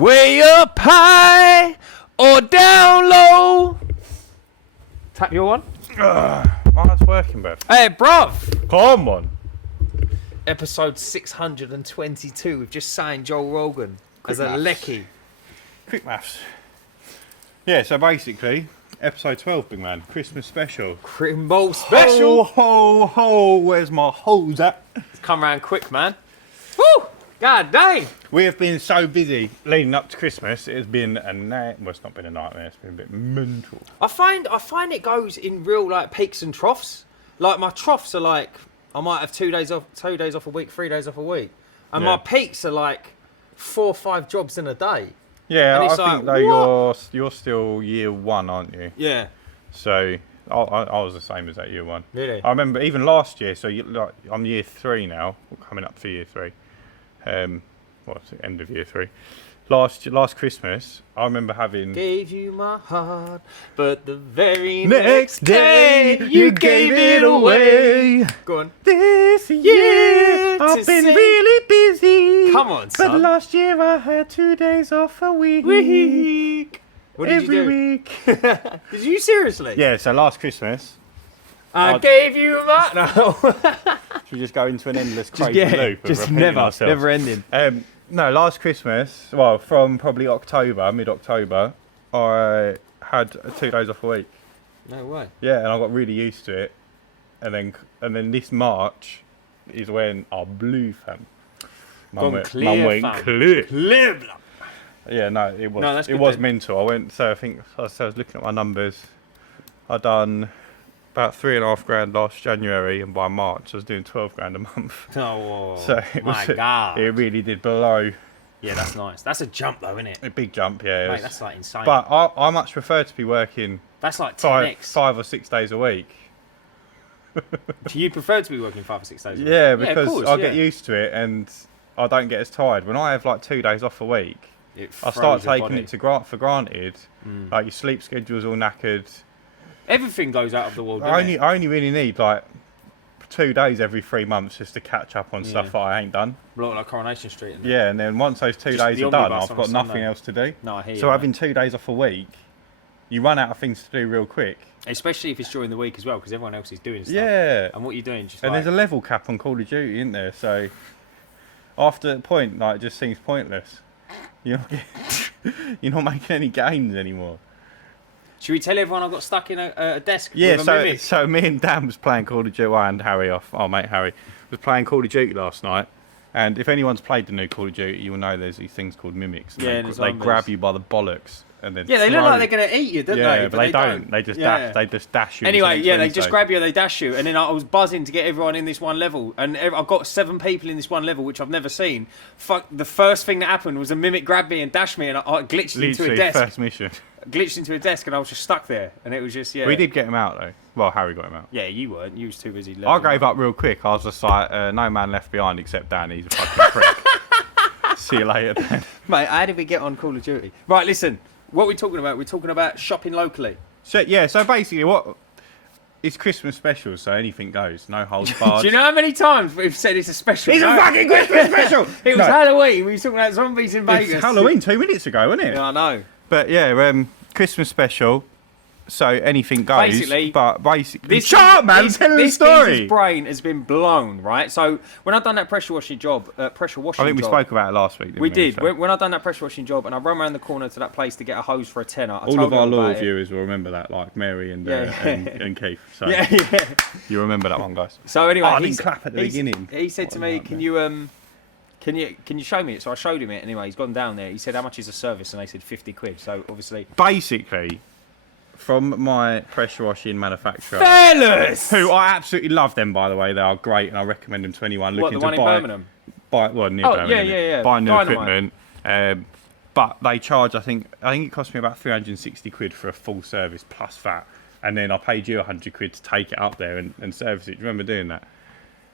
Way up high or down low. Tap your one. Mine's working, bruv. Hey, bruv. Come on. Episode 622. We've just signed Joe Rogan as a lecky. Quick maths. Yeah, so basically, episode 12, big man. Christmas special. Crimbo special. Ho, ho, ho. Where's my hose at? It's come round quick, man. Woo! God dang. We have been so busy leading up to Christmas. It has been a night. Well, it's not been a nightmare. It's been a bit mental. I find it goes in real like peaks and troughs. Like my troughs are like I might have 2 days off a week, 3 days off a week, and my peaks are like 4 or 5 jobs in a day. Yeah, and I think though you're still year one, aren't you? Yeah. So I was the same as that year one. Really? I remember even last year. So I'm year 3 now. We're coming up for year 3. What's the end of year 3? Last Christmas, I remember having. Gave you my heart, but the very Next day you gave it away. Go on. This year I've been really busy. Come on, son. But last year I had 2 days off a week. What did Every you do? week. Did you seriously? Yeah. So last Christmas, I gave you my. No. should we just go into an endless crazy loop? Just of repeating ourselves? never ending. No, last Christmas, well, from probably mid-October, I had 2 days off a week. No way. Yeah, and I got really used to it. And then this March is when I blew, fam. Mum went clear. Clear. Yeah, no, it was. No, that's it good was then. mental. I was looking at my numbers. I'd done about 3.5 grand last January, and by March I was doing 12 grand a month. Oh, So God. It really did blow. Yeah, that's nice. That's a jump, though, isn't it? A big jump, yeah. Mate, that's like insane. But I much prefer to be working that's like 10x. 5 or 6 days a week. Do you prefer to be working 5 or 6 days a week? Yeah, because of course, I get used to it and I don't get as tired. When I have like 2 days off a week, I start taking it for granted. Like your sleep schedule's all knackered. Everything goes out of the wall, I only really need like 2 days every 3 months just to catch up on stuff that I ain't done. Like Coronation Street. Yeah, and then once those 2 days are done, I've got nothing else to do. No, I hear you. So having 2 days off a week, you run out of things to do real quick. Especially if it's during the week as well, because everyone else is doing stuff. Yeah. And what you're doing just and there's a level cap on Call of Duty, isn't there? So after a point, like, it just seems pointless. You're not making any gains anymore. Should we tell everyone I got stuck in a desk Yeah, with a mimic? so me and Dan was playing Call of Duty, and Harry mate Harry, was playing Call of Duty last night. And if anyone's played the new Call of Duty, you'll know there's these things called mimics. And they grab you by the bollocks. And then they look like they're going to eat you, don't they? Yeah, but they don't. They just dash you. Anyway, they just grab you and they dash you. And then I was buzzing to get everyone in this one level. And I've got 7 people in this one level, which I've never seen. The first thing that happened was a mimic grabbed me and dashed me, and I glitched into a desk. First mission. Glitched into a desk, and I was just stuck there. And it was just, We did get him out, though. Well, Harry got him out. Yeah, you weren't. You was too busy. I gave up real quick. I was just like, no man left behind except Dan. He's a fucking prick. See you later, Dan. Mate, how did we get on Call of Duty? Right, listen. What are we talking about? We're talking about shopping locally. So basically, it's Christmas special, so anything goes. No holds barred. Do you know how many times we've said it's a special? It's a fucking Christmas special. It was Halloween. We were talking about zombies in Vegas. It's Halloween 2 minutes ago, wasn't it? Yeah, I know. But yeah, Christmas special. So anything goes. Basically, shut up, man! Tell the story. This brain has been blown, right? So when I've done that pressure washing job, I think we spoke about it last week. We did. When I've done that pressure washing job, and I run around the corner to that place to get a hose for a tenner. All of our loyal viewers will remember that, like Mary and Keith. So you remember that one, guys. So anyway, I didn't clap at the beginning. He said to me, "Can you show me it?" So I showed him it. Anyway, he's gone down there. He said, "How much is a service?" And they said 50 quid. So obviously, basically, from my pressure washing manufacturer, fellas, who I absolutely love them, by the way, they are great, and I recommend them to anyone looking the one to in Birmingham? Near Birmingham. Yeah. Buy new equipment. But they charge, I think it cost me about 360 quid for a full service plus VAT, and then I paid you 100 quid to take it up there and service it. Do you remember doing that?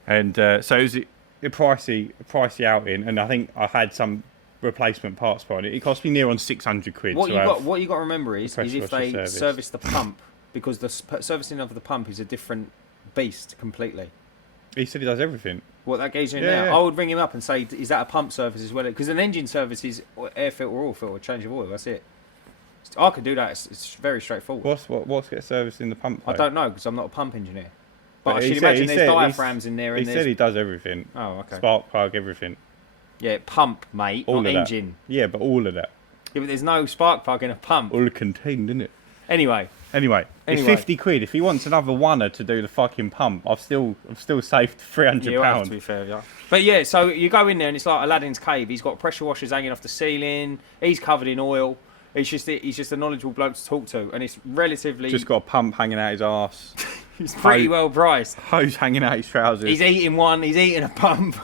And so it was a pricey outing, and I think I had some replacement parts for it. It cost me near on 600 quid. What you got to remember is if they service the pump, because the servicing of the pump is a different beast completely. He said he does everything. What, that geezer in Yeah, there? yeah. I would ring him up and say, is that a pump service as well? Because an engine service is air filter, oil filter, change of oil. That's it. I could do that. It's very straightforward. What's get serviced in the pump? I don't know because I'm not a pump engineer. But I he should said- imagine he there's said- diaphragms in there. He And said there's... he does everything. Oh, okay. Spark plug, everything. Yeah, pump, mate, All not of engine. that. Yeah, but all of that. Yeah, but there's no spark plug in a pump. All contained, isn't it? Anyway, It's 50 quid. If he wants another oneer to do the fucking pump, I've still saved £300. you have to be fair, yeah. But yeah, so you go in there and it's like Aladdin's cave. He's got pressure washers hanging off the ceiling. He's covered in oil. He's just a knowledgeable bloke to talk to, and it's relatively. Just got a pump hanging out his arse. He's pretty well priced. Hose hanging out his trousers. He's eating one. He's eating a pump.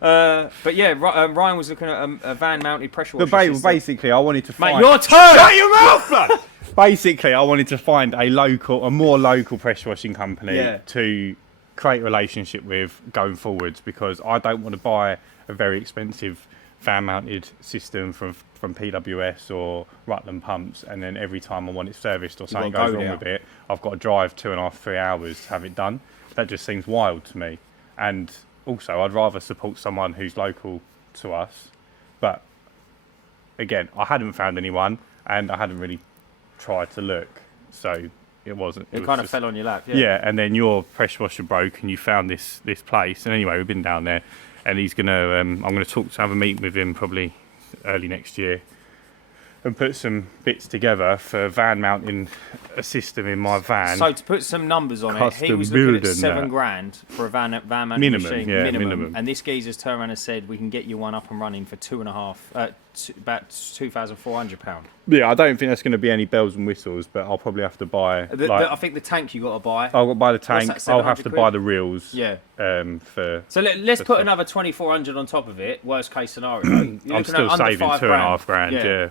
But yeah, Ryan was looking at a van-mounted pressure washer. But basically, I wanted to find. Mate, your turn. Shut your mouth, blood. Basically, I wanted to find a more local pressure washing company to create a relationship with going forwards, because I don't want to buy a very expensive fan-mounted system from PWS or Rutland Pumps, and then every time I want it serviced or something goes wrong with it, I've got to drive 2.5-3 hours to have it done. That just seems wild to me. And also, I'd rather support someone who's local to us. But again, I hadn't found anyone, and I hadn't really tried to look, so it wasn't. It kind of fell on your lap. Yeah. Yeah, and then your pressure washer broke, and you found this place. And anyway, we've been down there, and he's gonna. I'm gonna have a meeting with him probably early next year, and put some bits together for van mounting a system in my van. So to put some numbers on it, he was looking at $7,000 for a van mounting machine minimum. And this geezer's turned around and said we can get you one up and running for about £2,400. Yeah, I don't think that's going to be any bells and whistles, but I'll probably have to buy. I think the tank you got to buy. I'll buy the tank. That, I'll have to quid? buy the reels. Yeah. So let's put another 2,400 on top of it. Worst case scenario. I'm still saving £2,500. Yeah.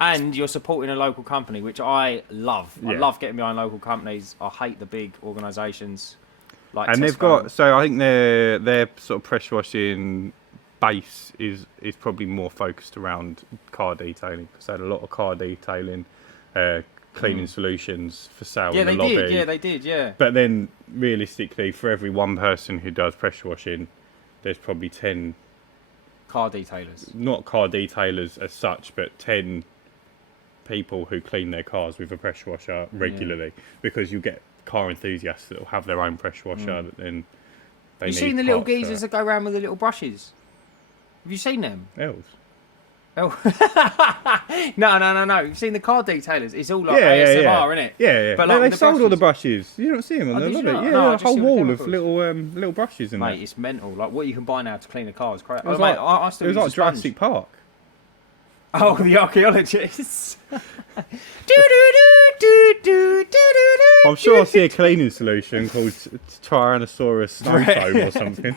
And you're supporting a local company, which I love. Yeah. I love getting behind local companies. I hate the big organisations. Like and Tesco. they've got, so I think their sort of pressure washing base is probably more focused around car detailing, because they had a lot of car detailing, cleaning solutions for sale in the lobby. Yeah, they did. Yeah. But then realistically, for every one person who does pressure washing, there's probably 10 car detailers. Not car detailers as such, but 10 people who clean their cars with a pressure washer regularly, because you get car enthusiasts that will have their own pressure washer that then they You've need seen the little parts geezers that go around with the little brushes? Have you seen them? Elves. Oh. No. You've seen the car detailers. It's all like ASMR, innit? Yeah. But But like they sold all the brushes. You don't see them on the did you lobby. not? Yeah, No, I a just whole see the wall of chemicals. little brushes in Mate, there. it's mental. Like what you can buy now to clean a car is crazy. It was Mate, like, I still it was use like a sponge. Jurassic Park. Oh, the archaeologists. I'm sure I see a cleaning solution called Tyrannosaurus stone foam or something.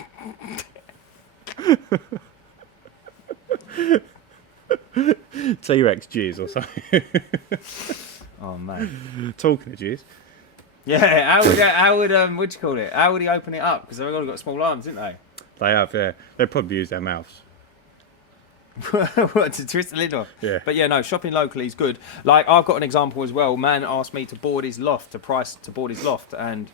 T-Rex jizz or something. Oh man. Talking of jizz. Yeah, how would what do you call it? How would he open it up? Because they've all got small arms, didn't they? They have, yeah. They probably use their mouths. What, to twist the lid off? Yeah. But yeah, no, shopping locally is good. Like, I've got an example as well. Man asked me to board his loft, to board his loft, and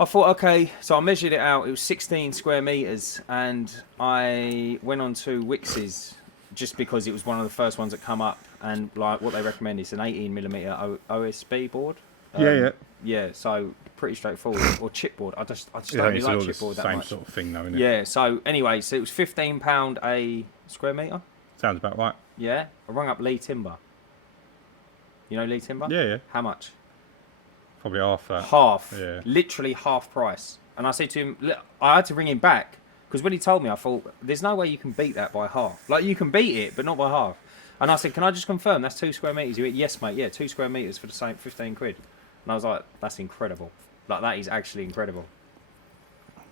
I thought, okay, so I measured it out. It was 16 square metres, and I went on to Wix's just because it was one of the first ones that come up, and like what they recommend is an 18mm OSB board. Yeah, so pretty straightforward. Or chipboard. I just don't really like chipboard that much. Same sort of thing, though, isn't it? Yeah. So anyway, so it was £15 a square metre. Sounds about right. Yeah. I rung up Lee Timber. You know Lee Timber? Yeah. How much? Probably half that. Half. Yeah. Literally half price. And I said to him, I had to ring him back because when he told me, I thought, there's no way you can beat that by half. Like, you can beat it, but not by half. And I said, can I just confirm that's 2 square metres? He went, yes, mate. Yeah, 2 square metres for the same 15 quid. And I was like, that's incredible. Like, that is actually incredible.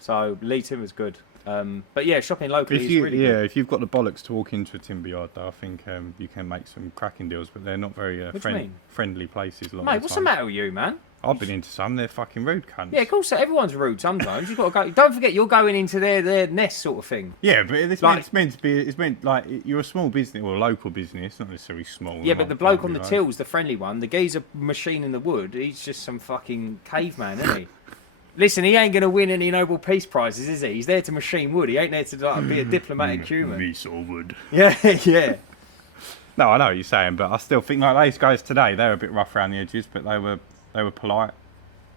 So, Lee Timber's good. But yeah, shopping locally is really good. If you've got the bollocks to walk into a timber yard, though, I think you can make some cracking deals, but they're not very friendly places. Mate, what's the matter with you, man? I've been into some. They're fucking rude cunts. Yeah, of course. Everyone's rude sometimes. You've got to go. Don't forget, you're going into their nest sort of thing. Yeah, but it's meant to be. It's meant like you're a small business or a local business, not necessarily small. Yeah, but the bloke on the till's the friendly one. The geezer machining the wood, he's just some fucking caveman, isn't he? Listen, he ain't going to win any Nobel Peace Prizes, is he? He's there to machine wood. He ain't there to like, be a diplomatic human. Me saw wood. Yeah, yeah. No, I know what you're saying, but I still think like those guys today, they're a bit rough around the edges, but they were polite.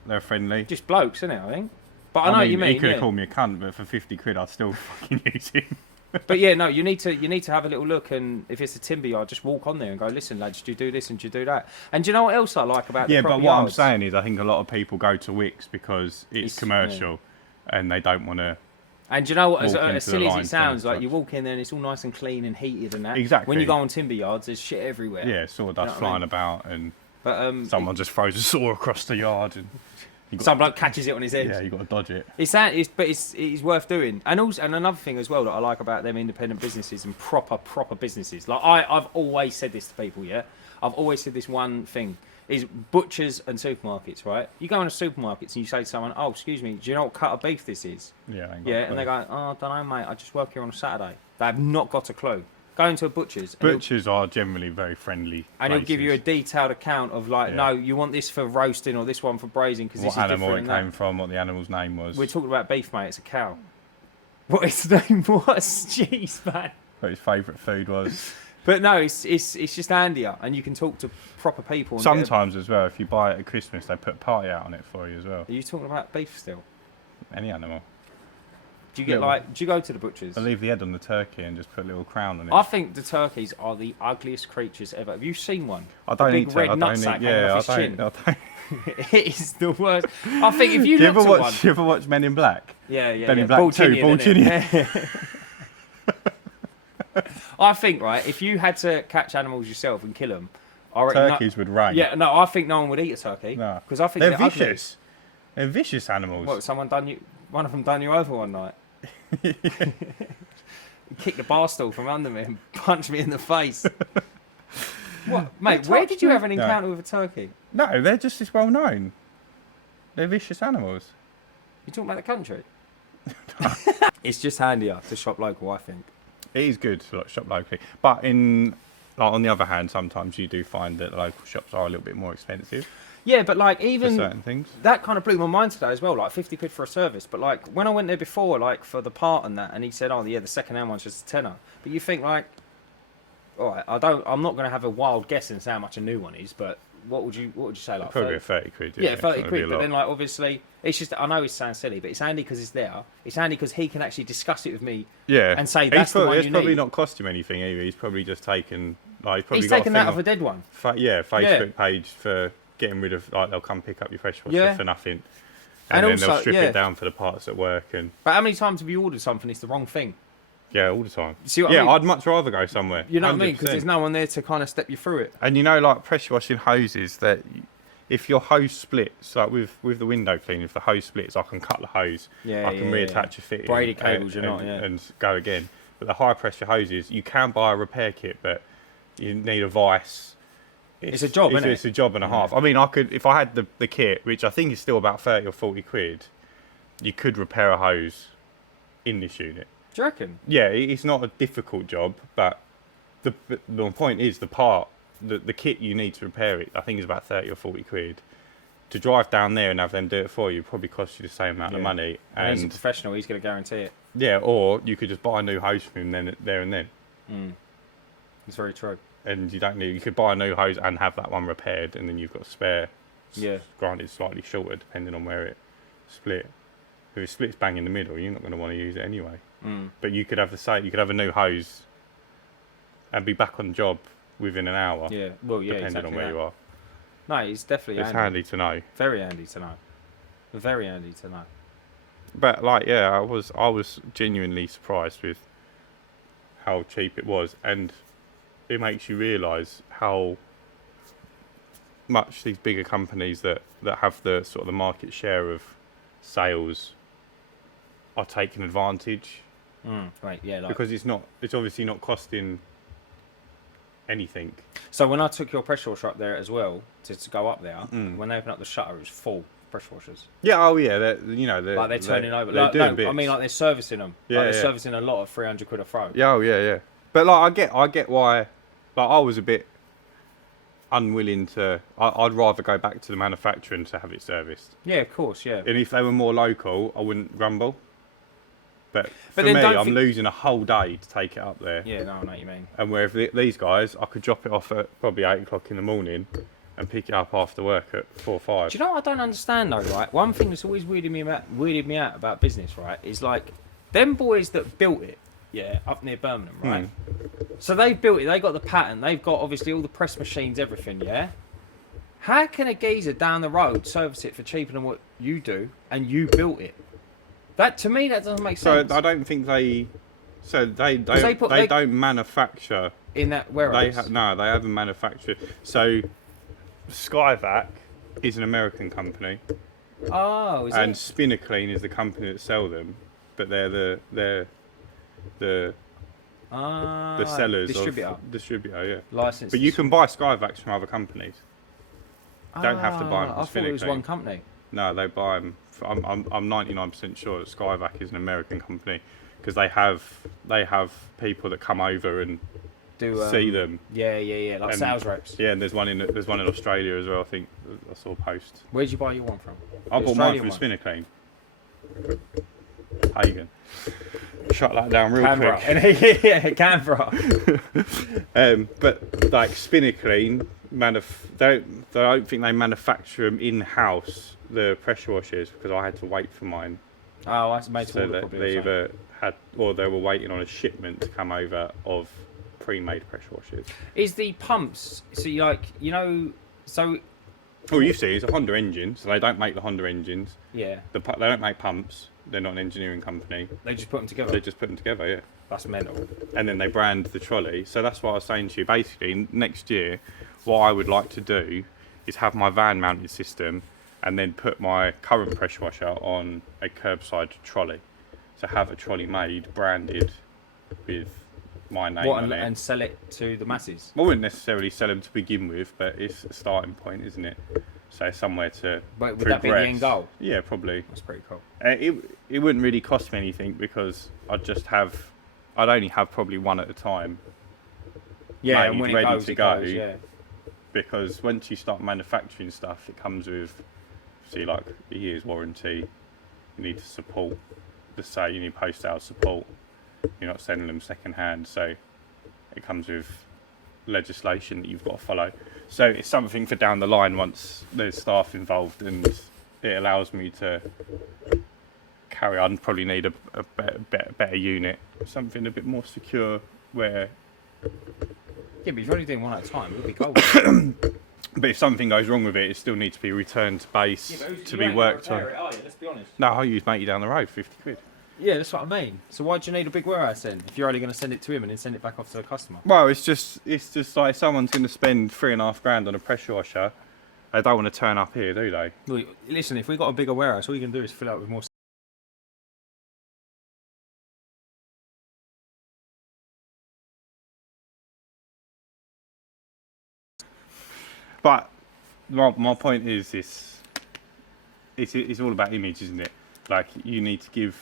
They were friendly. Just blokes, isn't it, I think? But I know what you mean. He could have called me a cunt, but for 50 quid, I'd still fucking use him. But yeah, no, you need to have a little look, and if it's a timber yard, just walk on there and go, listen, lads, do you do this and do you do that? And do you know what else I like about the proper but what yards? I'm saying is, I think a lot of people go to Wicks because it's commercial, and they don't want to. And do you know what? As silly as it lines sounds, and like you walk in there and it's all nice and clean and heated and that. Exactly. When you go on timber yards, there's shit everywhere. Yeah, sawdust flying about, and someone just throws a saw across the yard, and some bloke catches it on his head. Yeah, you got to dodge it. It's worth doing. And also, and another thing as well that I like about them independent businesses and proper businesses. Like I've always said this to people. Yeah, I've always said this one thing is butchers and supermarkets. Right, you go into supermarkets and you say to someone, "Oh, excuse me, do you know what cut of beef this is?" Yeah, and they go, "Oh, I don't know, mate. I just work here on a Saturday." They have not got a clue. Go into a butcher's. Butchers are generally very friendly. And he'll give you a detailed account of like, no, you want this for roasting or this one for braising because this is different. What animal it came from, what the animal's name was. We're talking about beef, mate. It's a cow. What its name was? Jeez, man. What his favourite food was. But no, it's just handier, and you can talk to proper people. And sometimes as well, if you buy it at Christmas, they put a party out on it for you as well. Are you talking about beef still? Any animal. Do you do you go to the butchers? I leave the head on the turkey and just put a little crown on it. I think the turkeys are the ugliest creatures ever. Have you seen one? I don't eat red nutsack hanging off his chin. I don't. It is the worst. I think if you do looked at one... you ever watch Men in Black? Yeah, yeah. Men in Black 2, Balchinian. I think, right, if you had to catch animals yourself and kill them, I reckon turkeys would reign. Yeah, no, I think no one would eat a turkey. No, because I think they're vicious. Ugly. They're vicious animals. What? One of them done you over one night. Kicked the bar stool from under me and punched me in the face. What, mate? Where did you have an encounter with a turkey? No, they're just as well known. They're vicious animals. You talking about the country? It's just handier to shop local, I think. It is good to shop locally, but on the other hand, sometimes you do find that the local shops are a little bit more expensive. Yeah, but like even for certain things, that kind of blew my mind today as well. Like 50 quid for a service, but like when I went there before, like for the part and that, and he said, "Oh yeah, the second hand one's just a tenner." But you think like, all right, I'm not going to have a wild guess and say how much a new one is, but what would you say? Like probably 30 quid. Yeah, 30 quid. But then like obviously, it's just I know it sounds silly, but it's handy because it's there. It's handy because he can actually discuss it with me. Yeah, and say that's the one you need. It's probably not cost him anything either. He's probably just taken he's taken that off a dead one. Facebook page for getting rid of, like, they'll come pick up your fresh water for nothing, and then also, they'll strip it down for the parts at work. But how many times have you ordered something it's the wrong thing? Yeah, all the time. See what I mean? I'd much rather go somewhere. You know 100%. What I mean? Because there's no one there to kind of step you through it. And you know, like pressure washing hoses, that if your hose splits, like with the window cleaner, if the hose splits, I can cut the hose. I can reattach a fitting. Braided cables, and go again. But the high pressure hoses, you can buy a repair kit, but you need a vice. It's a job, isn't it? It's a job and a half. I mean, I could, if I had the kit, which I think is still about 30 or 40 quid, you could repair a hose in this unit. Do you reckon? Yeah, it's not a difficult job, but the point is the kit you need to repair it, I think is about 30 or 40 quid. To drive down there and have them do it for you probably costs you the same amount of money. And he's a professional, he's going to guarantee it. Yeah, or you could just buy a new hose from him there and then. It's very true. And you could buy a new hose and have that one repaired, and then you've got a spare. Yeah. Granted, slightly shorter depending on where it split. If it splits bang in the middle, you're not going to want to use it anyway. But you could have a new hose and be back on the job within an hour. Yeah, well, yeah, depending on where you are. No, it's definitely handy to know. Very handy to know. Very handy to know. But like, yeah, I was genuinely surprised with how cheap it was, and it makes you realise how much these bigger companies that have the sort of the market share of sales are taking advantage. Right, yeah. Because it's obviously not costing anything. So when I took your pressure washer up there as well to go up there, when they opened up the shutter, it was full pressure washers. Yeah, oh yeah, they're turning over. They're doing bits. I mean, like they're servicing them. Yeah, they're servicing a lot of 300 quid a throw. Yeah, oh yeah. But like, I get why. Like, I was a bit unwilling to. I'd rather go back to the manufacturer and to have it serviced. Yeah, of course, yeah. And if they were more local, I wouldn't grumble. But for then me, don't I'm losing a whole day to take it up there. Yeah, no, I know what you mean. And where these guys, I could drop it off at probably 8 o'clock in the morning and pick it up after work at 4 or 5. Do you know what I don't understand though, right? One thing that's always weirded me out about business, right, is like them boys that built it, yeah, up near Birmingham, right? So they built it, they got the pattern, they've got obviously all the press machines, everything, yeah? How can a geezer down the road service it for cheaper than what you do and you built it? That, to me, that doesn't make sense. So I don't think they... So they they don't manufacture... In that warehouse? They have a manufacturer. So Skyvac is an American company. Oh, is and it? Spinaclean is the company that sell them. But they're the sellers distributor, yeah. License. But you can buy Skyvacs from other companies. Don't have to buy them from I thought it was Spinaclean. one company. No, they buy them. I'm 99% sure that Skyvac is an American company because they have people that come over and see them. Yeah, like sales reps. Yeah, and there's one in Australia as well. I think I saw a post. Where'd you buy your one from? I bought mine from Spinaclean. Hagen. Shut that down real quick. Yeah, Canberra. But like Spinaclean, they don't think they manufacture them in house. The pressure washers, because I had to wait for mine. Oh, that's made so that they either had, or they were waiting on a shipment to come over of pre-made pressure washers. Is the pumps? So you like, you know, so. All you see is a Honda engine, so they don't make the Honda engines. Yeah. They don't make pumps. They're not an engineering company. They just put them together. They just put them together, yeah. That's mental. And then they brand the trolley. So that's what I was saying to you. Basically, next year, what I would like to do is have my van-mounted system, and then put my current pressure washer on a curbside trolley. So have a trolley made, branded with my name on it. And sell it to the masses? I wouldn't necessarily sell them to begin with, but it's a starting point, isn't it? So somewhere to But would progress. that be the end goal? Yeah, probably. That's pretty cool. It wouldn't really cost me anything because I'd only have probably one at a time. Yeah, and when it goes, it goes, yeah. Because once you start manufacturing stuff, it comes with... See, like a year's warranty, you need to support the sale, you need post-sale support. You're not sending them second-hand, so it comes with legislation that you've got to follow. So it's something for down the line once there's staff involved, and it allows me to carry on. Probably need a better unit, something a bit more secure where... Yeah, but if you're only doing one at a time, it would be gold. But if something goes wrong with it, it still needs to be returned to base to be worked on. Let's be honest. No, I'll use matey down the road, 50 quid. Yeah, that's what I mean. So why do you need a big warehouse then? If you're only going to send it to him and then send it back off to the customer? Well, it's just like someone's going to spend $3,500 on a pressure washer. They don't want to turn up here, do they? Well, listen, if we got a bigger warehouse, all you can do is fill it up with more. But my point is this: it's all about image, isn't it? Like you need to give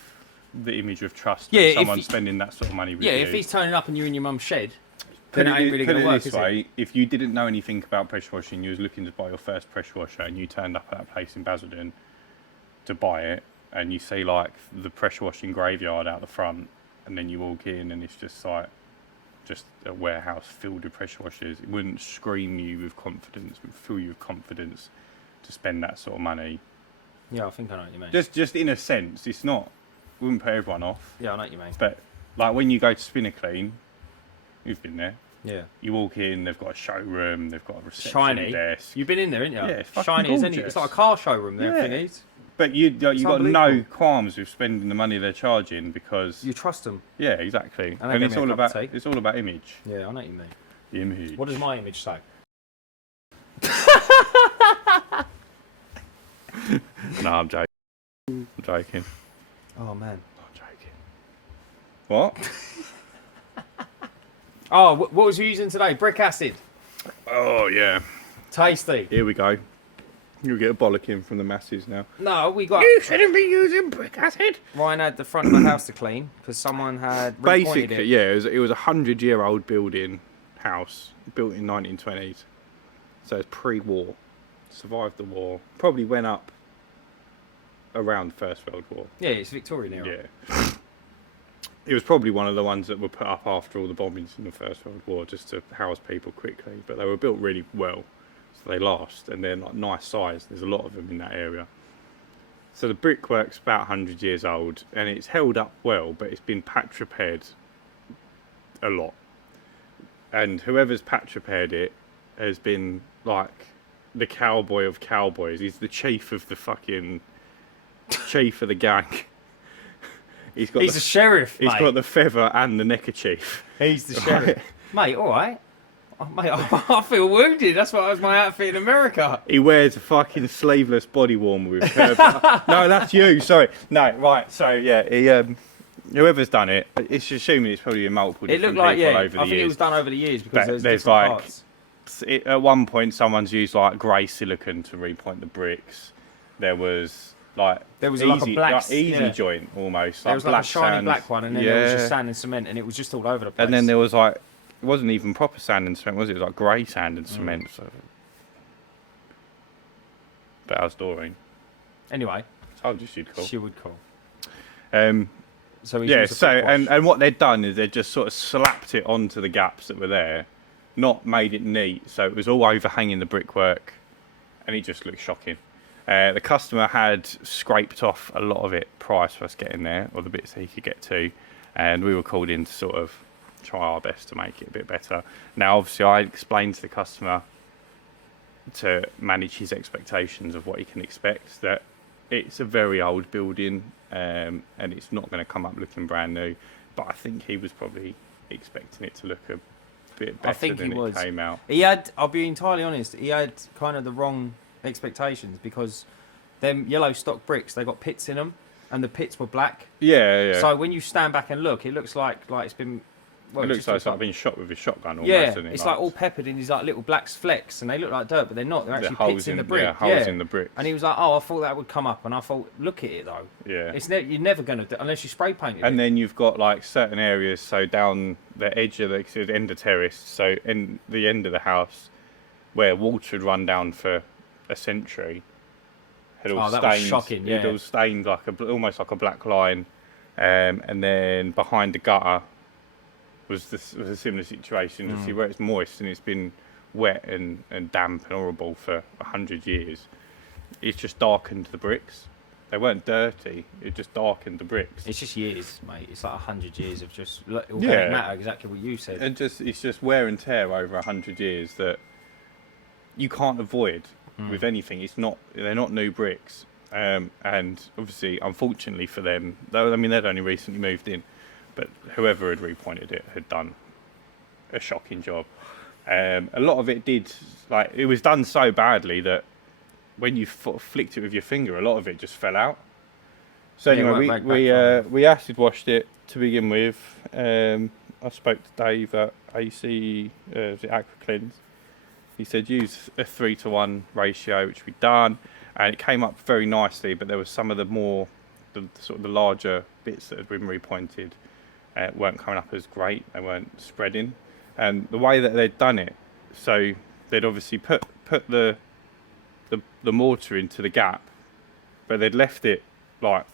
the image of trust when someone's spending that sort of money with you. Yeah, if he's turning up and you're in your mum's shed, then it ain't really going to work, is it? If you didn't know anything about pressure washing, you was looking to buy your first pressure washer, and you turned up at that place in Basildon to buy it, and you see like the pressure washing graveyard out the front, and then you walk in and it's just like a warehouse filled with pressure washers, it wouldn't scream you with confidence, it would fill you with confidence to spend that sort of money. Yeah, I think I know what you mean. Just in a sense, it wouldn't put everyone off. Yeah, I know what you mean. But like when you go to Spinaclean, you've been there. Yeah. You walk in, they've got a showroom, they've got a reception desk. You've been in there, haven't you? Yeah, it's shiny, isn't it? It's like a car showroom there, yeah. everything is. But you got no qualms with spending the money they're charging because you trust them. Yeah, exactly. And it's all about image. Yeah, I know what you mean. The image. What does my image say? No, I'm joking. I'm joking. Oh man. I'm joking. What? Oh, what was you using today? Brick acid. Oh yeah. Tasty. Here we go. You'll get a bollocking from the masses now. No, we got... You shouldn't be using brick acid. Ryan had the front of the house to clean because someone had repointed Basically, yeah, it was a 100-year-old building house built in 1920s. So it's pre-war. Survived the war. Probably went up around the First World War. Yeah, it's Victorian era. Yeah. It was probably one of the ones that were put up after all the bombings in the First World War, just to house people quickly. But they were built really well, so they last, and they're like nice size. There's a lot of them in that area. So the brickwork's about 100 years old, and it's held up well, but it's been patch repaired a lot. And whoever's patch repaired it has been like the cowboy of cowboys. He's the chief of the fucking chief of the gang. He's a sheriff, He's mate. got the feather and the neckerchief. He's the sheriff. Mate, all right. Mate, I feel wounded. That's what was my outfit in America. He wears a fucking sleeveless body warmer with No, that's you. Sorry. No, right. So, yeah, he, whoever's done it, it's assuming it's probably been multiple different people over the years. I think it was done over the years because there's like, parts. At one point, someone's used like grey silicone to repoint the bricks. There was like easy joint almost. There like was like a shiny black one, and then there was just sand and cement, and it was just all over the place. And then there was like, it wasn't even proper sand and cement, was it? It was like grey sand and cement. So. But how's Doreen? Anyway, I told you she'd call. She would call. So and what they'd done is they just sort of slapped it onto the gaps that were there, not made it neat, so it was all overhanging the brickwork, and it just looked shocking. The customer had scraped off a lot of it prior to us getting there, or the bits that he could get to, and we were called in to sort of try our best to make it a bit better. Now, obviously, I explained to the customer to manage his expectations of what he can expect, that it's a very old building, and it's not going to come up looking brand new, but I think he was probably expecting it to look a bit better than it came out. He had, I'll be entirely honest, he had kind of the wrong expectations, because them yellow stock bricks, they got pits in them, and the pits were black. Yeah. So when you stand back and look, it looks like it's been... Well, it looks like it's like being shot with a shotgun almost. Yeah, doesn't it? it's like all peppered in these like little black flecks, and they look like dirt, but they're not. They're actually pits in the brick. Yeah, holes in the brick. And he was like, "Oh, I thought that would come up," and I thought, "Look at it though. Yeah, you're never gonna do unless you spray paint it." And then you've got like certain areas, so down the edge of the end of terrace, so in the end of the house, where water had run down for a century, had all stained. That was shocking. Yeah, it all stained like almost like a black line, and then behind the gutter was a similar situation. You see where it's moist and it's been wet and damp and horrible for 100 years. It's just darkened the bricks. They weren't dirty. It just darkened the bricks. It's just years, mate. It's like 100 years of just. It doesn't matter exactly what you said. And it's just wear and tear over 100 years that you can't avoid with anything. They're not new bricks. And obviously, unfortunately for them, though, I mean, they'd only recently moved in, but whoever had repointed it had done a shocking job. A lot of it it was done so badly that when you flicked it with your finger, a lot of it just fell out. So anyway, we acid washed it to begin with. I spoke to Dave at AC, the AquaCleanse. He said use a 3-to-1 ratio, which we'd done, and it came up very nicely. But there was some of the larger bits that had been repointed weren't coming up as great. They weren't spreading, and the way that they'd done it, so they'd obviously put the mortar into the gap, but they'd left it like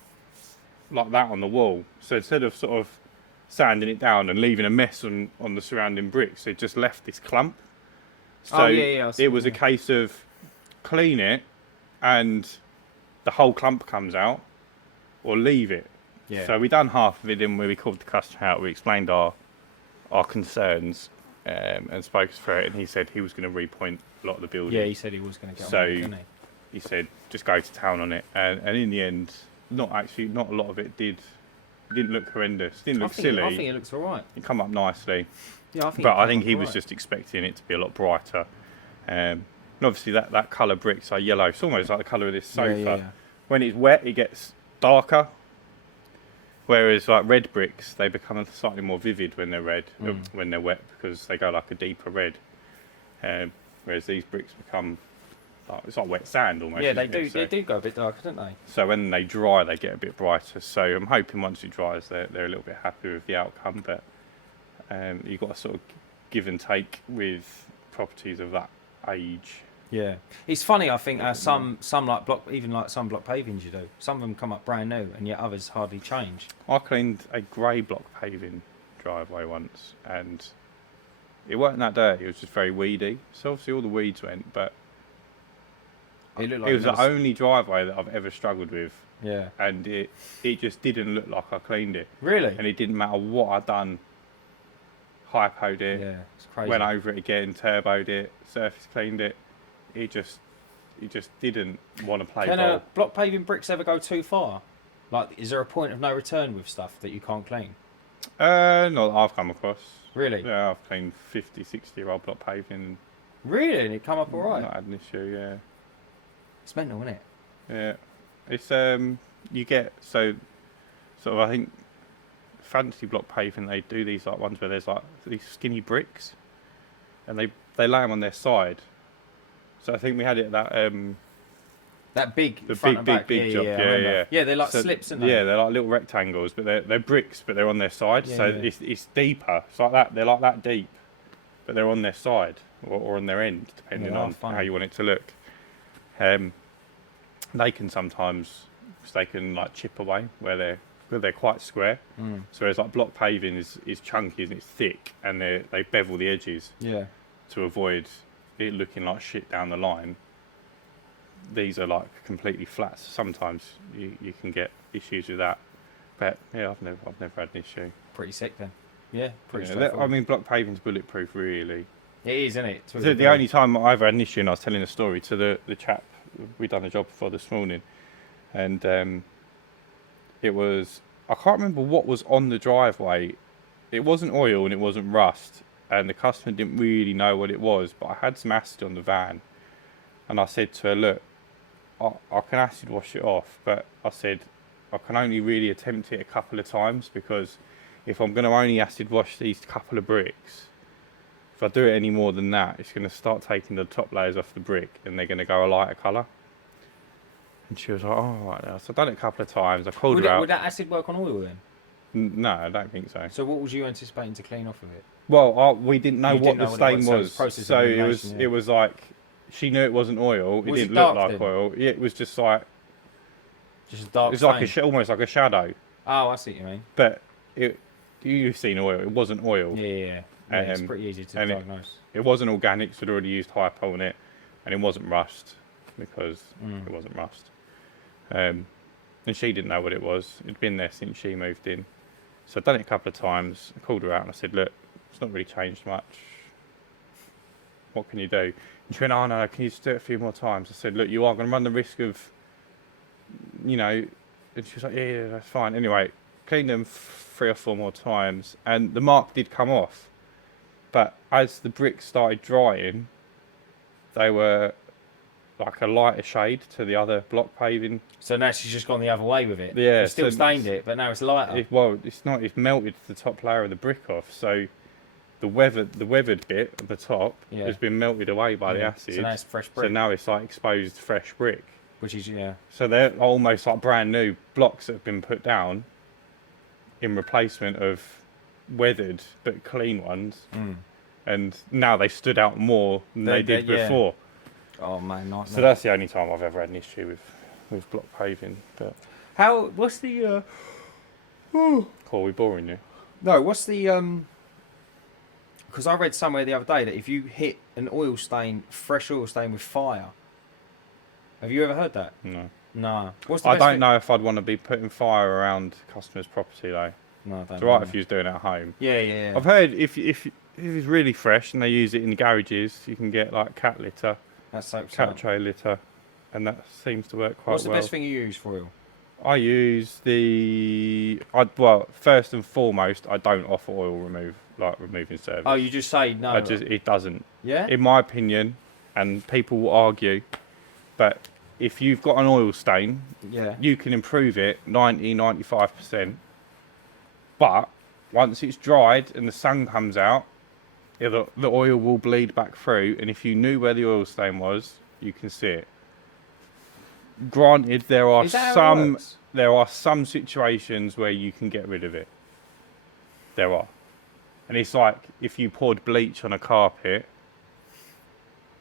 that on the wall. So instead of sort of sanding it down and leaving a mess on the surrounding bricks, they just left this clump. So it was a case of clean it and the whole clump comes out, or leave it. Yeah. So we done half of it, and we called the customer out. We explained our concerns and spoke through it, and he said he was going to repoint a lot of the building. Yeah, he said he was going to get on it, didn't he? He said just go to town on it, and in the end, not a lot of it didn't look horrendous. Didn't look silly. I think it looks all right. It come up nicely. Yeah, I think he was just expecting it to be a lot brighter. And obviously that colour bricks are yellow. It's almost like the colour of this sofa. Yeah. When it's wet, it gets darker. Whereas like red bricks, they become slightly more vivid when they're red, when they're wet, because they go like a deeper red. Whereas these bricks become it's like wet sand almost. Yeah, they do. They do go a bit darker, don't they? So when they dry, they get a bit brighter. So I'm hoping once it dries, they're a little bit happy with the outcome. But you've got to sort of give and take with properties of that age. Yeah, it's funny. I think some like some block pavings you do. Some of them come up brand new, and yet others hardly change. I cleaned a grey block paving driveway once, and it wasn't that dirty. It was just very weedy. So obviously all the weeds went, but It looked like it was the only driveway that I've ever struggled with. Yeah. And it just didn't look like I cleaned it. Really? And it didn't matter what I'd done. Hypoed it. Yeah, it's crazy. Went over it again, turboed it, surface cleaned it. It just didn't want to play ball. Can block paving bricks ever go too far? Like, is there a point of no return with stuff that you can't clean? Not that I've come across. Really? Yeah, I've cleaned 50, 60-year-old block paving. Really? And it come up all right? Not had an issue, yeah. It's mental, isn't it? Yeah. It's, you get, sort of, I think, fancy block paving, they do these like ones where there's like these skinny bricks and they lay them on their side. So I think we had it at that that big the front and back. big job. Yeah, they're like slips, aren't they? Yeah, they're like little rectangles, but they're bricks, but they're on their side. Yeah, so yeah. it's deeper. It's like that. They're like that deep, but they're on their side or on their end, depending on how you want it to look. They can sometimes like chip away where they're quite square. So whereas like block paving is chunky and it's thick, and they bevel the edges. Yeah. To avoid it looking like shit down the line. These are like completely flat. So sometimes you can get issues with that. But yeah, I've never had an issue. Pretty sick then. Yeah, pretty Yeah, straightforward. I mean, block paving's bulletproof, really. It is, isn't it? The only time I ever had an issue, and I was telling a story to the chap we done a job for this morning, and it was, I can't remember what was on the driveway. It wasn't oil and it wasn't rust, and the customer didn't really know what it was, but I had some acid on the van, and I said to her, look, I can acid wash it off, but I said I can only really attempt it a couple of times, because if I'm going to only acid wash these couple of bricks, if I do it any more than that, it's going to start taking the top layers off the brick and they're going to go a lighter colour. And she was like, oh, right now. So I've done it a couple of times. I called her out. Would that acid work on oil then? No, I don't think so. So what was you anticipating to clean off of it? Well, we didn't know what the stain was. So it was like, she knew it wasn't oil. It didn't look like oil. Yeah, it was just like, just a dark. It was like almost like a shadow. Oh, I see what you mean. But you've seen oil. It wasn't oil. Yeah. It's pretty easy to diagnose. It wasn't organic, so they'd already used hypo on it, and it wasn't rust because it wasn't rust. And she didn't know what it was. It'd been there since she moved in. So I'd done it a couple of times. I called her out and I said, look, it's not really changed much. What can you do? And she went, oh no, can you just do it a few more times? I said, look, you are going to run the risk of, and she was like, yeah, that's fine. Anyway, cleaned them 3 or 4 more times, and the mark did come off. But as the bricks started drying, they were like a lighter shade to the other block paving. So now she's just gone the other way with it. Yeah. It's still stained it, but now it's lighter. It's not. It's melted the top layer of the brick off. So the weathered bit at the top has been melted away by the acid. So now it's fresh brick. So now it's like exposed fresh brick. Which is, So they're almost like brand new blocks that have been put down in replacement of weathered but clean ones. And now they stood out more than they did before. Oh man, nice. So that's the only time I've ever had an issue with block paving. But what's the cool, we boring you? No, what's the because I read somewhere the other day that if you hit an fresh oil stain with fire, have you ever heard that? No. No. I don't know if I'd want to be putting fire around customers' property though. No, I don't. It's alright if you was doing it at home. Yeah. I've heard if it's really fresh and they use it in garages, you can get like cat litter. That's so Cat tray litter, and that seems to work quite well. What's the best thing you use for oil? I use first and foremost, I don't offer oil removing service. Oh, you just say no. It doesn't. Yeah. In my opinion, and people will argue, but if you've got an oil stain, you can improve it 95%. But once it's dried and the sun comes out, the oil will bleed back through, and if you knew where the oil stain was, you can see it. Granted, there are some situations where you can get rid of it. There are. And it's like if you poured bleach on a carpet,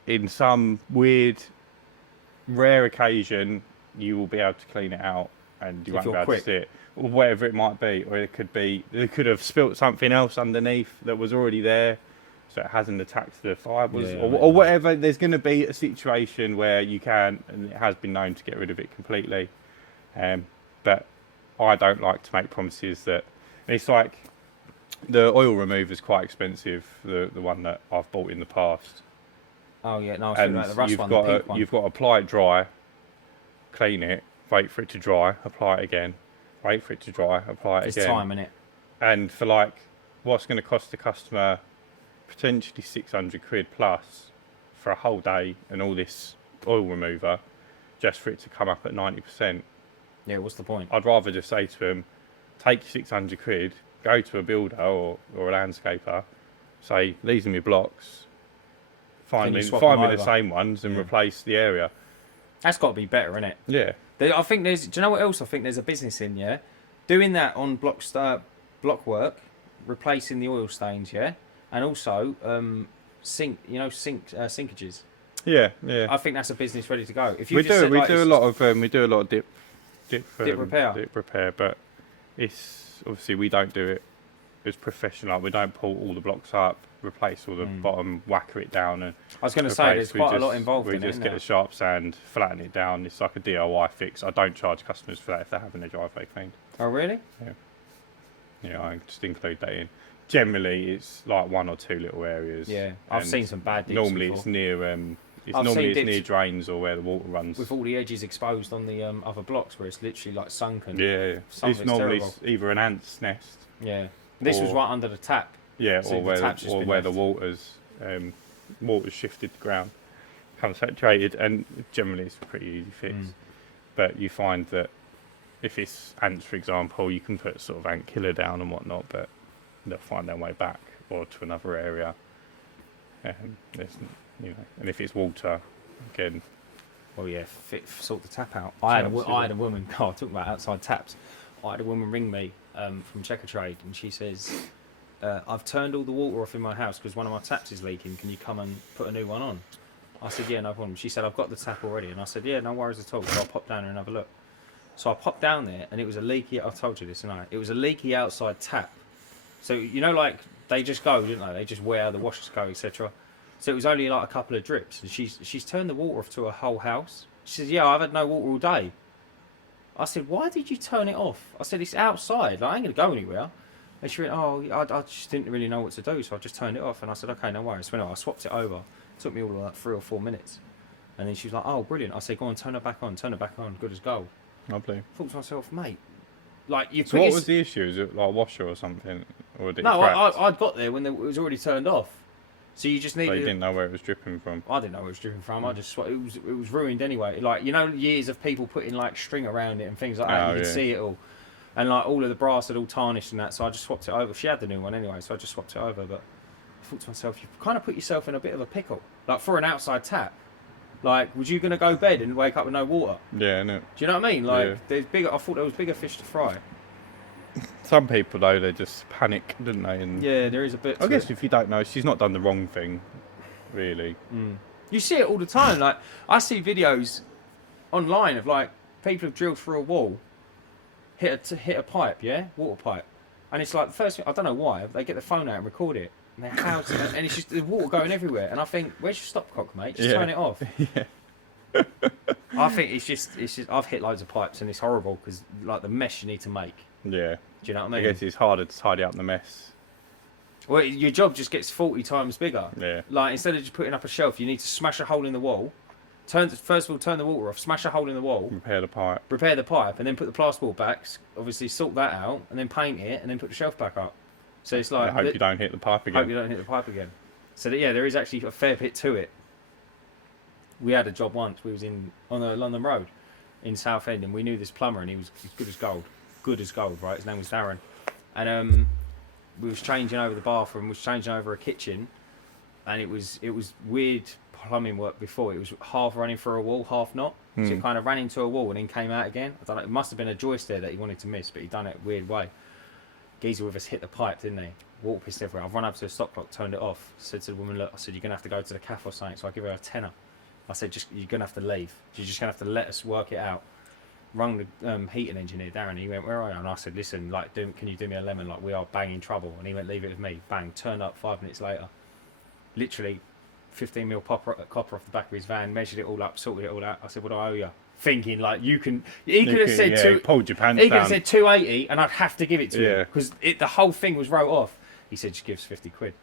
in some weird, rare occasion, you will be able to clean it out and you won't be able to see it, or whatever it might be. Or it could be, they could have spilt something else underneath that was already there, so it hasn't attacked the fibres, or whatever. There's going to be a situation where you can, and it has been known to get rid of it completely. But I don't like to make promises that, it's like, the oil remover is quite expensive, the one that I've bought in the past. Oh yeah, no, and like the rust you've one, got the pink one. you've got to apply it dry, clean it, wait for it to dry, apply it again, wait for it to dry, apply it again. There's time in it. And for like, what's going to cost the customer potentially 600 quid plus for a whole day and all this oil remover, just for it to come up at 90%. Yeah, what's the point? I'd rather just say to them, take your 600 quid, go to a builder or a landscaper, say, these are my blocks, find me the same ones and replace the area. That's got to be better, isn't it? Yeah. I think there's, do you know what else I think there's a business in, yeah? Doing that on block work, replacing the oil stains, yeah? And also sinkages. Yeah, yeah. I think that's a business ready to go. If you we do a lot of dip repair, but it's obviously we don't do it as professional. We don't pull all the blocks up, replace all the bottom, whacker it down, and I was going to say there's quite a lot involved in it. We just get a sharp sand, flatten it down. It's like a DIY fix. I don't charge customers for that if they're having their driveway cleaned. Oh really? Yeah, I just include that in. Generally, it's like one or two little areas. Yeah, I've seen some bad dips normally before. It's near it's near drains or where the water runs. With all the edges exposed on the other blocks where it's literally like sunken. Yeah, it's normally either an ant's nest. Yeah, this was right under the tap. Yeah, or where the water's shifted the ground, comes saturated, and generally it's a pretty easy fix. But you find that if it's ants, for example, you can put sort of ant killer down and whatnot, but they'll find their way back or to another area. And if it's water, again. Well, yeah, sort the tap out. I had a woman. God, talking about outside taps. I had a woman ring me from Checkatrade, and she says, "I've turned all the water off in my house because one of my taps is leaking. Can you come and put a new one on?" I said, "Yeah, no problem." She said, "I've got the tap already," and I said, "Yeah, no worries at all." So I'll pop down there and have a look. So I popped down there, and it was a leaky. I told you this, didn't I? It was a leaky outside tap. So like they just go, didn't they? They just wear the washers go, etc. So it was only like a couple of drips, and she's turned the water off to her whole house. She says, "Yeah, I've had no water all day." I said, "Why did you turn it off?" I said, "It's outside. Like, I ain't gonna go anywhere." And she went, "Oh, I just didn't really know what to do, so I just turned it off." And I said, "Okay, no worries." So I swapped it over. It took me all like 3 or 4 minutes, and then she was like, "Oh, brilliant." I said, "Go on, turn it back on. Turn it back on. Good as gold." Lovely. I thought to myself, mate, like you. So what was the issue? Is it like a washer or something, or did it No, cracked? I'd got there when it was already turned off. So you just needed. So you didn't know where it was dripping from. I didn't know where it was dripping from. I just it was ruined anyway. Like years of people putting like string around it and things like that. You could see it all, and like all of the brass had all tarnished and that. So I just swapped it over. She had the new one anyway, so I just swapped it over. But I thought to myself, you kind of put yourself in a bit of a pickle. Like for an outside tap, like was you going to go to bed and wake up with no water? Yeah, no. Do you know what I mean? Like there's bigger. I thought there was bigger fish to fry. Some people though, they just panic, don't they? And yeah, there is a bit. I guess if you don't know, she's not done the wrong thing, really. You see it all the time. Like I see videos online of like people have drilled through a wall, hit a pipe, water pipe, and it's like the first thing, I don't know why they get the phone out and record it, and and it's just the water going everywhere. And I think, where's your stopcock, mate? Just turn it off. I think it's just I've hit loads of pipes and it's horrible because like the mess you need to make. Yeah. Do you know what I mean? I guess it's harder to tidy up the mess. Well, your job just gets 40 times bigger. Yeah. Like instead of just putting up a shelf, you need to smash a hole in the wall. First of all, turn the water off, smash a hole in the wall. Repair the pipe, and then put the plasterboard back. Obviously, sort that out, and then paint it, and then put the shelf back up. So it's like. I hope you don't hit the pipe again. So that, there is actually a fair bit to it. We had a job once. We was on the London Road in Southend, and we knew this plumber, and he's good as gold. Good as gold, right? His name was Darren, and we was changing over the bathroom, we was changing over a kitchen, and it was weird plumbing work before. It was half running through a wall, half not. So it kind of ran into a wall and then came out again. I don't know. It must have been a joist there that he wanted to miss, but he done it a weird way. Geezer with us hit the pipe, didn't he? Water pissed everywhere. I've run up to the stop clock, turned it off. Said to the woman, look, I said, you're going to have to go to the cafe or something. So I give her a tenner. I said, just you're going to have to leave. You're just going to have to let us work it out. Rung the heating engineer, Darren. He went, where are you? And I said, listen, like, can you do me a lemon? Like, we are banging trouble. And he went, leave it with me. Bang. Turned up 5 minutes later. Literally 15mm copper off the back of his van, measured it all up, sorted it all out. I said, what do I owe you? Thinking like he could have said pulled your pants he could down. have said 280 and I'd have to give it to him because the whole thing was wrote off. He said just give us 50 quid.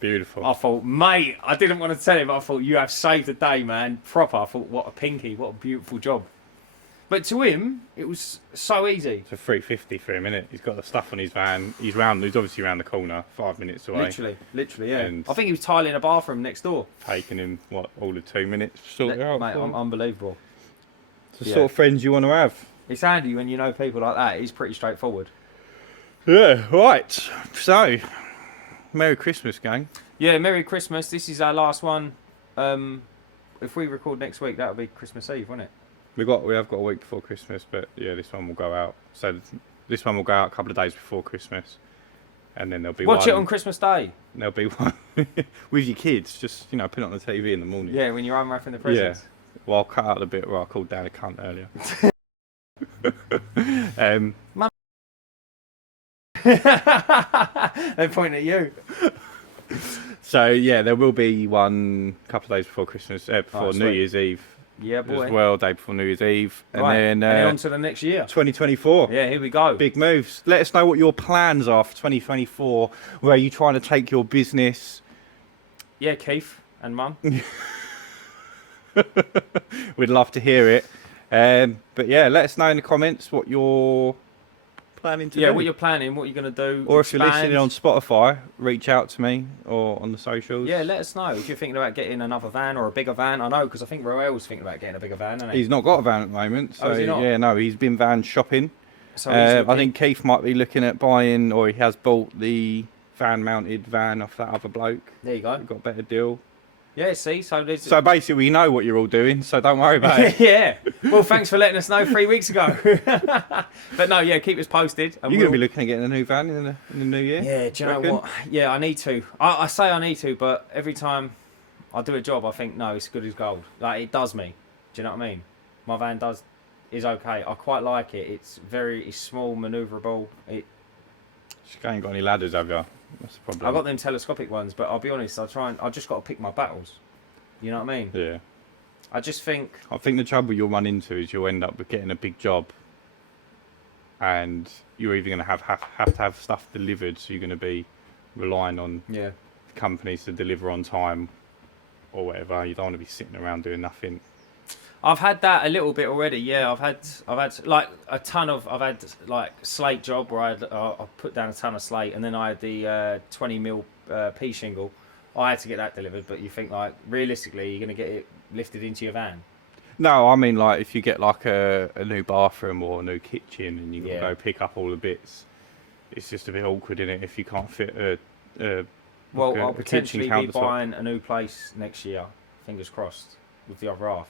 Beautiful. I thought, mate, I didn't want to tell him. I thought, you have saved the day, man. Proper. I thought, what a pinky, what a beautiful job. But to him, it was so easy. It's a 350 for him, innit? He's got the stuff on his van. He's obviously round the corner, 5 minutes away. Literally, yeah. And I think he was tiling a bathroom next door. Taking him, all of 2 minutes to sort it out. Mate, unbelievable. It's the sort of friends you want to have. It's handy when you know people like that. It's pretty straightforward. Yeah, right. So, Merry Christmas, gang. Yeah, Merry Christmas. This is our last one. If we record next week, that'll be Christmas Eve, won't it? We have got a week before Christmas, but yeah, this one will go out. So this one will go out a couple of days before Christmas, and then there'll be Watch it on Christmas Day. There'll be one with your kids. Just put it on the TV in the morning. Yeah, when you're unwrapping the presents. Yeah. Well, I'll cut out the bit where I called Dan a cunt earlier. They point at you. So yeah, there will be one couple of days before Christmas, before New Year's Eve. Yeah, boy. As well, day before New Year's Eve, and right. then on to the next year, 2024. Yeah, here we go. Big moves. Let us know what your plans are for 2024. Where are you trying to take your business? Yeah, Keith and Mum. We'd love to hear it. But yeah, let us know in the comments what you're planning to do. Yeah, what you're planning, what you're going to do. Or if you're listening on Spotify, reach out to me or on the socials. Yeah, let us know if you're thinking about getting another van or a bigger van. I know, because I think Roel's thinking about getting a bigger van, isn't he? He's not got a van at the moment. So is he not? Yeah, no, he's been van shopping. So I think Keith might be looking at buying, or he has bought the van-mounted van off that other bloke. There you go. Got a better deal. Yeah, see, so basically we know what you're all doing, so don't worry about it. Yeah. Well, thanks for letting us know 3 weeks ago. But no, yeah, keep us posted. You're going to be looking at getting a new van in the new year? Yeah, do you know what? Yeah, I need to. I say I need to, but every time I do a job, I think, no, it's good as gold. Like, it does me. Do you know what I mean? My van is okay. I quite like it. It's small, manoeuvrable. Just ain't got any ladders, have you? That's the problem. I've got them telescopic ones, but I'll be honest, I just got to pick my battles. You know what I mean? Yeah. I think the trouble you'll run into is you'll end up with getting a big job, and you're either going to have to have stuff delivered, so you're going to be relying on companies to deliver on time or whatever. You don't want to be sitting around doing nothing. I've had that a little bit already. Yeah, I've had like I've had like slate job where I put down a ton of slate, and then I had the 20mm P shingle. I had to get that delivered, but you think like realistically, you're going to get it lifted into your van? No, I mean like if you get like a new bathroom or a new kitchen, and you got to go pick up all the bits, it's just a bit awkward, isn't it? If you can't fit I'll potentially be buying a new place next year. Fingers crossed with the other half.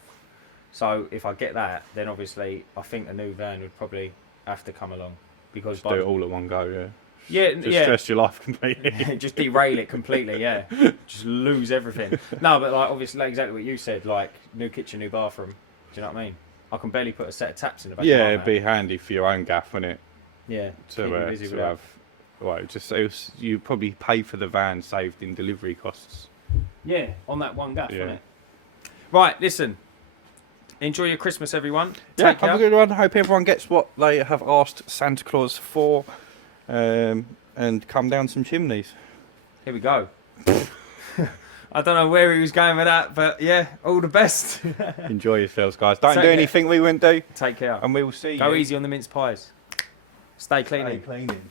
So if I get that, then obviously I think a new van would probably have to come along, because just do it all at one go, yeah. Yeah, just stress your life completely. Just derail it completely, yeah. Just lose everything. No, but like obviously, like exactly what you said, like new kitchen, new bathroom. Do you know what I mean? I can barely put a set of taps in the back. Yeah, it'd be handy for your own gaff, wouldn't it? Yeah. To have. Right, you probably pay for the van saved in delivery costs. Yeah, on that one gaff, wouldn't it? Right, listen. Enjoy your Christmas, everyone. Yeah, have a good one. Hope everyone gets what they have asked Santa Claus for, and come down some chimneys. Here we go. I don't know where he was going with that, but yeah, all the best. Enjoy yourselves, guys. Don't do anything we wouldn't do. Take care. And we will see you. Go easy on the mince pies. Stay cleaning. Stay cleaning.